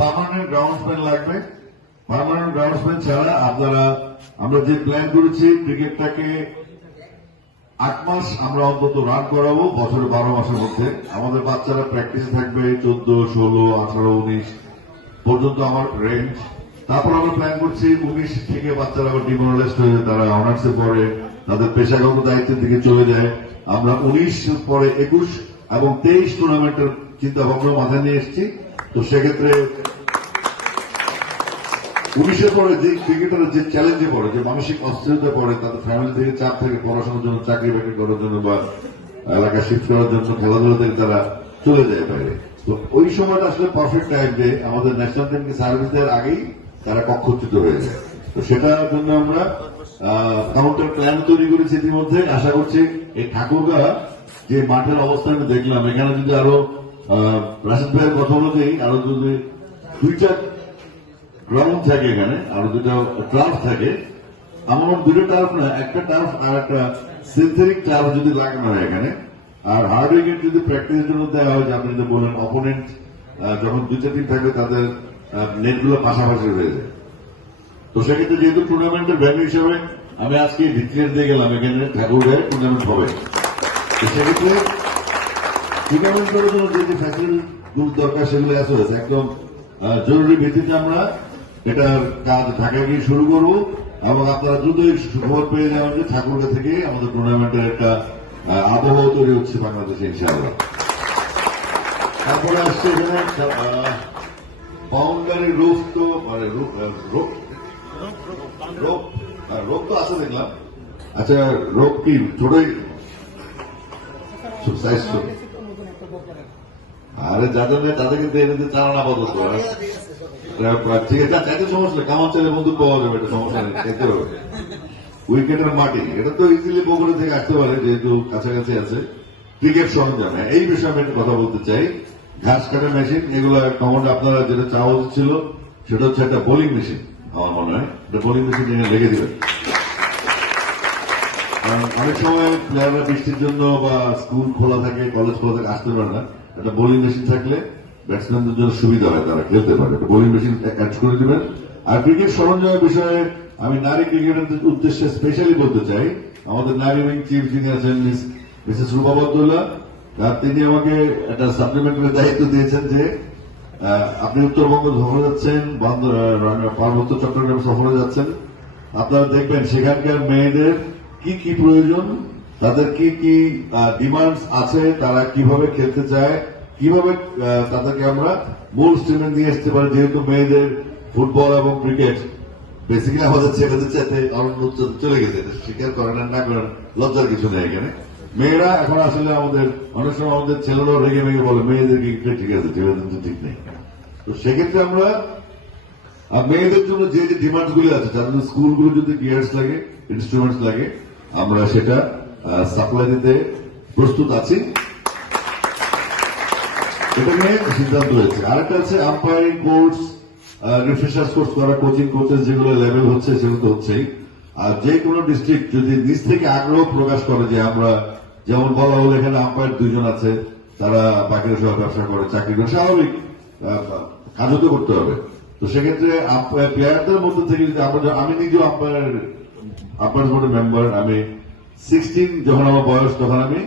Permanent groundsman লাগবে। Permanent groundsman ছাড়া আপনারা, আমরা যে প্ল্যান করেছি, ক্রিকেটটাকে আট মাস আমরা অন্তত রান করাবো, বছরে বারো মাসের মধ্যে। আমাদের বাচ্চারা প্র্যাকটিসে থাকবে চোদ্দ, ষোলো, আঠারো, উনিশ পর্যন্ত আমার রেঞ্জ তারপর আমরা প্ল্যান করছি উনিশ থেকে বাচ্চারা আবার ডিমোরালাইজড হয়ে তারা অনার্সে পড়ে, তাদের পেশাগত দায়িত্বের দিকে চলে যায়। আমরা উনিশ পরে একুশ এবং তেইশ টুর্নামেন্টের চিন্তা ভাবনা মাথায় নিয়ে এসেছি। তো সেক্ষেত্রে উনিশের পরে যে ক্রিকেটার যে চ্যালেঞ্জে পড়ে, যে মানসিক অস্থিরতা পড়ে, তাদের ফ্যামিলি থেকে চাপ থেকে পড়াশোনার জন্য, চাকরি বাকরি করার জন্য বা এলাকা শিফট করার জন্য খেলাধুলা থেকে তারা চলে যায় বাইরে। তো ওই সময়টা আসলে পারফেক্ট টাইম যে আমাদের ন্যাশনাল টিমকে সার্ভিস দেওয়ার আগেই তারা কক্ষচ্যুত হয়ে যায়। তো সেটার জন্য আমরা কাউন্টার প্ল্যান তৈরি করেছি ইতিমধ্যে। আশা করছি এই ঠাকুরগা যে মাঠের অবস্থা আমি দেখলাম, এখানে যদি আরও রাশিদ ভাইয়ের কথা অনুযায়ী আরও যদি দুইটা গ্রাউন্ড থাকে এখানে, আরও দুটো টার্ফ থাকে, আমার দুটো টার্ফ না, একটা টার্ফ আর একটা সিনথেটিক টার্ফ যদি লাগানো হয় এখানে, আর হার্ড উইকেট যদি প্র্যাকটিসের জন্য দেওয়া হয়, যে আপনি যদি বললেন অপোনেন্ট যখন দুইটা টিম থাকবে, তাদের নেটগুলো পাশাপাশি হয়ে যায়। তো সেক্ষেত্রে যেহেতু টুর্নামেন্টের ভ্যালু হিসেবে আমি আজকে ডিক্লেয়ার দিয়ে গেলাম এখানে ঠাকুরগাঁয় টুর্নামেন্ট হবে। সেক্ষেত্রে টুর্নামেন্ট জন্য যে যে দরকার সেগুলো আছে একদম জরুরি ভিত্তিতে আমরা এটার কাজ ঢাকা গিয়ে শুরু করব এবং আপনারা দ্রুতই খবর পেয়ে যাবেন যে ঠাকুরগা থেকে আমাদের টুর্নামেন্টের একটা আবহাওয়া তৈরি হচ্ছে বাংলাদেশে, ইনশাআল্লাহ। তারপরে আসছে এখানে বাউন্ডারি রোপ তো মানে রোপ রোপ? রোপ তো আছে দেখলাম। আচ্ছা রোপ কি? ছোটই? সাইজ আরে যাদের নেই তাদের কিন্তু এনে চালানা বদল ঠিক আছে চাইতে সমস্যা কামান চাইলে বন্ধু পাওয়া যাবে এটা সমস্যা নেই খেতে হবে। উইকেটের মাটি এটা তো ইজিলি বগুড়া থেকে আসতে পারে যেহেতু কাছাকাছি আছে। ক্রিকেট সরঞ্জাম হ্যাঁ, এই বিষয়ে আমি একটা কথা বলতে চাই। ঘাস কাটা মেশিন এগুলো কমন আপনারা যেটা চাওয়া উচিত ছিল সেটা হচ্ছে একটা বোলিং মেশিন আমার মনে হয়। একটা বোলিং মেশিন এনে লেগে দিবেন। কারণ অনেক সময় প্লেয়াররা বৃষ্টির জন্য বা স্কুল খোলা থাকে কলেজ খোলা থাকে আসতে পারে না। একটা বোলিং মেশিন থাকলে ব্যাটসম্যানদের জন্য সুবিধা হয়, তারা খেলতে পারে। বোলিং মেশিন অ্যাড করে দেবেন। আর ক্রিকেট সরঞ্জামের বিষয়ে আমি নারী ক্রিকেটের উদ্দেশ্যে স্পেশালি বলতে চাই। আমাদের নারী উইং চিফ যিনি আছেন মিস মিসেস রূপা বদুল্লাহ তিনি আমাকে একটা সাপ্লিমেন্টারি দায়িত্ব দিয়েছেন যে আপনি উত্তরবঙ্গ সফরে যাচ্ছেন পার্বত্য চট্টগ্রাম সফরে যাচ্ছেন। আপনারা দেখবেন সেখানকার মেয়েদের কি কি প্রয়োজন তাদের কি কি ডিমান্ডস আছে, তারা কীভাবে খেলতে চায়, কীভাবে তাদেরকে আমরা মূল স্ট্রিমে নিয়ে আসতে পারি, যেহেতু মেয়েদের ফুটবল এবং ক্রিকেট বেসিক্যালি আমাদের ছেলেদের চাইতে অরণ্য চলে গেছে স্বীকার করেন না করেন, লজ্জার কিছু নেই এখানে। মেয়েরা এখন আসলে আমাদের, অনেক সময় আমাদের ছেলেরাও রেগে মেগে বলে, মেয়েদের ক্রিকেট ঠিক আছে, ছেলেদের তো ঠিক নেই। তো সেক্ষেত্রে আমরা আর মেয়েদের জন্য যে যে ডিমান্ডগুলো আছে যার জন্য স্কুলগুলো যদি গিয়ার্স লাগে ইনস্ট্রুমেন্টস লাগে, আমরা সেটা সাপ্লাই দিতে প্রস্তুত আছি। এটা নিয়ে সিদ্ধান্ত হয়েছে। আরেকটা আছে আম্পায়ারিং কোর্স রিফ্রেশার্স কোর্স করা কোচিং কোর্সেস যেগুলো লেভেল হচ্ছে সেগুলো তো হচ্ছেই। আর যে কোনো ডিস্ট্রিক্ট যদি নিজ থেকে আগ্রহ প্রকাশ করে যে আমরা, যেমন বলা হলো এখানে আম্পায়ার দুইজন আছে, তারা বাকিরা সব ব্যবসা করে, চাকরি করে, স্বাভাবিক কাজও তো করতে হবে। তো সেক্ষেত্রে প্লেয়ারদের মধ্যে থেকে যদি আমি নিজেও আম্পায়ার আম্পায়ার বোর্ডের মেম্বার আমি সিক্সটিন যখন আমার বয়স তখন আমি